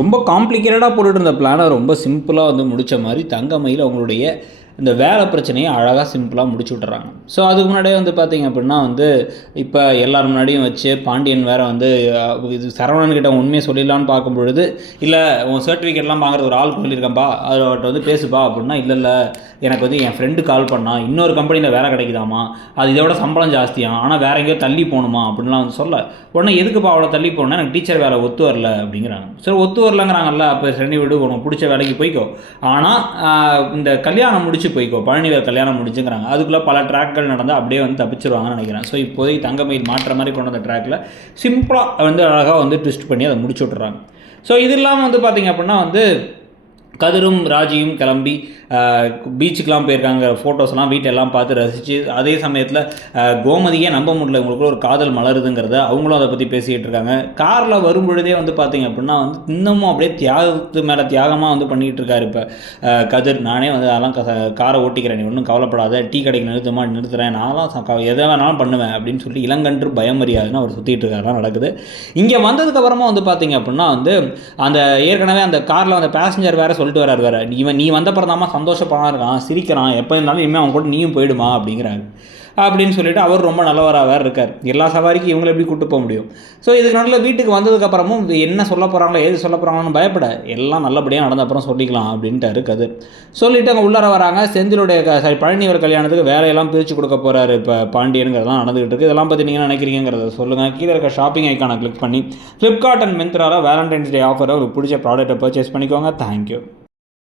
ரொம்ப காம்ப்ளிகேட்டடாக போட்டுட்டு இருந்த பிளானை ரொம்ப சிம்பிளாக வந்து முடித்த மாதிரி தங்கமயில் அவங்களுடைய இந்த வேலை பிரச்சனையை அழகாக சிம்பிளாக முடிச்சு விட்டுறாங்க. ஸோ அதுக்கு முன்னாடியே வந்து பார்த்திங்க அப்படின்னா வந்து இப்போ எல்லார் முன்னாடியும் வச்சு பாண்டியன் வேற வந்து இது சரவணன் கிட்ட உண்மையை சொல்லிடலான்னு பார்க்கும் பொழுது இல்லை உன் சர்டிஃபிகேட்லாம் வாங்குறது ஒரு ஆள் சொல்லியிருக்கேன்ப்பா அவர்கிட்ட வந்து பேசுப்பா அப்படின்னா இல்லை இல்லை எனக்கு வந்து என் ஃப்ரெண்டு கால் பண்ணால் இன்னொரு கம்பெனியில் வேலை கிடைக்குதாமா அது இதோட சம்பளம் ஜாஸ்தியாக ஆனால் வேற எங்கேயோ தள்ளி போகணுமா? அப்படின்லாம் வந்து சொல்ல. உடனே எதுக்குப்பா அவ்வளோ தள்ளி போகணும்னா எனக்கு டீச்சர் வேலை ஒத்து வரல அப்படிங்கிறாங்க. சரி ஒத்து வரலங்கிறாங்கல்ல அப்போ ரெண்டு விடு உனக்கு பிடிச்ச வேலைக்கு போய்க்கோ. ஆனால் இந்த கல்யாணம் முடிச்சு போய்க்கோ. பழனிவேல் கல்யாணம் முடிச்சுங்கிறாங்க. அதுக்குள்ளே பல ட்ராக்கள் நடந்து அப்படியே வந்து தப்பிச்சிருவாங்கன்னு நினைக்கிறேன். ஸோ இப்போதைக்கு தங்கமயில் மாற்ற மாதிரி கொண்டு வந்த ட்ராக்கில் சிம்பிளாக வந்து அழகாக வந்து ட்விஸ்ட் பண்ணி அதை முடிச்சு விட்றாங்க ஸோ இது இல்லாமல் வந்து பார்த்திங்க அப்படின்னா வந்து கதிரும் ராஜியும் கிளம்பி பீச்சுக்கெலாம் போயிருக்காங்க ஃபோட்டோஸ்லாம் வீட்டெல்லாம் பார்த்து ரசித்து அதே சமயத்தில் கோமதியே நம்ப முடியல இவங்களுக்குள்ள ஒரு காதல் மலருதுங்கிறத அவங்களும் அதை பற்றி பேசிக்கிட்டு இருக்காங்க. காரில் வரும் பொழுதே வந்து பார்த்தீங்க அப்படின்னா வந்து இன்னமும் அப்படியே தியாகத்து மேலே தியாகமாக வந்து பண்ணிக்கிட்டு இருக்காரு இப்போ. கதிர் நானே வந்து அதெல்லாம் க- காரை ஓட்டிக்கிறேன் நீ ஒன்றும் கவலைப்படாத டீ கடைக்கு நிறுத்தமா நிறுத்துகிறேன் நான்லாம் க- எதை வேணாலும் பண்ணுவேன் அப்படின்னு சொல்லி இளங்கன்று பயம் அறியாதுன்னு அவர் சுற்றிட்டு இருக்காருலாம் நடக்குது. இங்கே வந்ததுக்கப்புறமா வந்து பார்த்தீங்க அப்படின்னா வந்து அந்த ஏற்கனவே அந்த காரில் அந்த பேசஞ்சர் வேறு வேற சொல்லிட்டு வராரு வேற. இவன் நீ வந்த தாம்மா சந்தோஷப்படாம இருக்கான் சிரிக்கிறான். எப்போ இருந்தாலும் இனிமேல் அவன் கூட நீயும் போயிடுமா அப்படிங்கிறாங்க அப்படின்னு சொல்லிட்டு அவர் ரொம்ப நல்லவராக வேறு இருக்கார். எல்லா சவாரிக்கும் இவங்களை எப்படி கூட்டு போக முடியும்? ஸோ இதுக்கு நல்ல வீட்டுக்கு வந்ததுக்கப்புறமும் இது என்ன சொல்ல போகிறாங்களோ ஏது சொல்ல போகிறாங்கன்னு பயப்பட எல்லாம் நல்லபடியாக நடந்த அப்புறம் சொல்லிக்கலாம் அப்படின்ட்டு கதிர். சொல்லிட்டு அங்கே உள்ளார வராங்க. செந்திலுடைய க- சாரி பழனிவர் கல்யாணத்துக்கு வேலையெல்லாம் பிரித்து கொடுக்க போகிறாரு இப்போ பாண்டியனுங்கிறதெல்லாம் நடந்துகிட்டு இருக்கு. இதெல்லாம் பற்றி நீங்கள் நினைக்கிறீங்கிறத சொல்லுங்கள் கீழே இருக்க ஷாப்பிங் ஐக்கானை கிளிக் பண்ணி ஃப்ளிப்கார்ட் அண்ட் மிந்த்ராவில் வேலண்டைன்ஸ் டே ஆஃபர் உங்களுக்கு பிடிச்ச ப்ராடக்ட்டை பர்ச்சேஸ் பண்ணிக்கோங்க. தேங்க்யூ